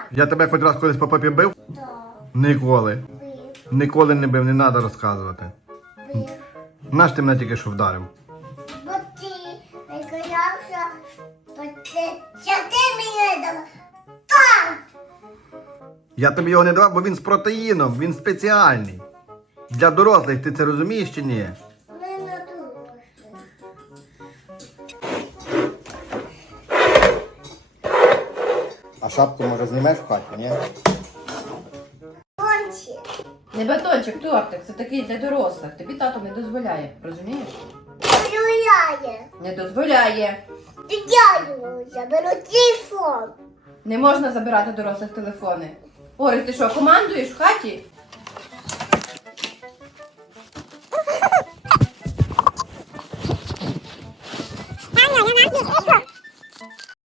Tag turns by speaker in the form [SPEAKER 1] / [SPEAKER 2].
[SPEAKER 1] Я тебе хоч раз колись по попі бив?
[SPEAKER 2] Так.
[SPEAKER 1] Ніколи.
[SPEAKER 2] Бив.
[SPEAKER 1] Ніколи не бив, не треба розказувати.
[SPEAKER 2] Бив.
[SPEAKER 1] Наш ти мене тільки що вдарив.
[SPEAKER 2] Бо ти не казав, що ти мені дала. Так!
[SPEAKER 1] Я тобі його не давав, бо він з протеїном, він спеціальний. Для дорослих, ти це розумієш чи ні?
[SPEAKER 2] Ми не дорослі.
[SPEAKER 1] А шапку може знімеш в хаті, ні?
[SPEAKER 2] Кончі.
[SPEAKER 3] Не батончик, тортик, це такий для дорослих. Тобі тато не дозволяє, розумієш?
[SPEAKER 2] Гуляє.
[SPEAKER 3] Не дозволяє.
[SPEAKER 2] Я заберу телефон.
[SPEAKER 3] Не можна забирати дорослих телефони. Орик, ти що, командуєш в хаті?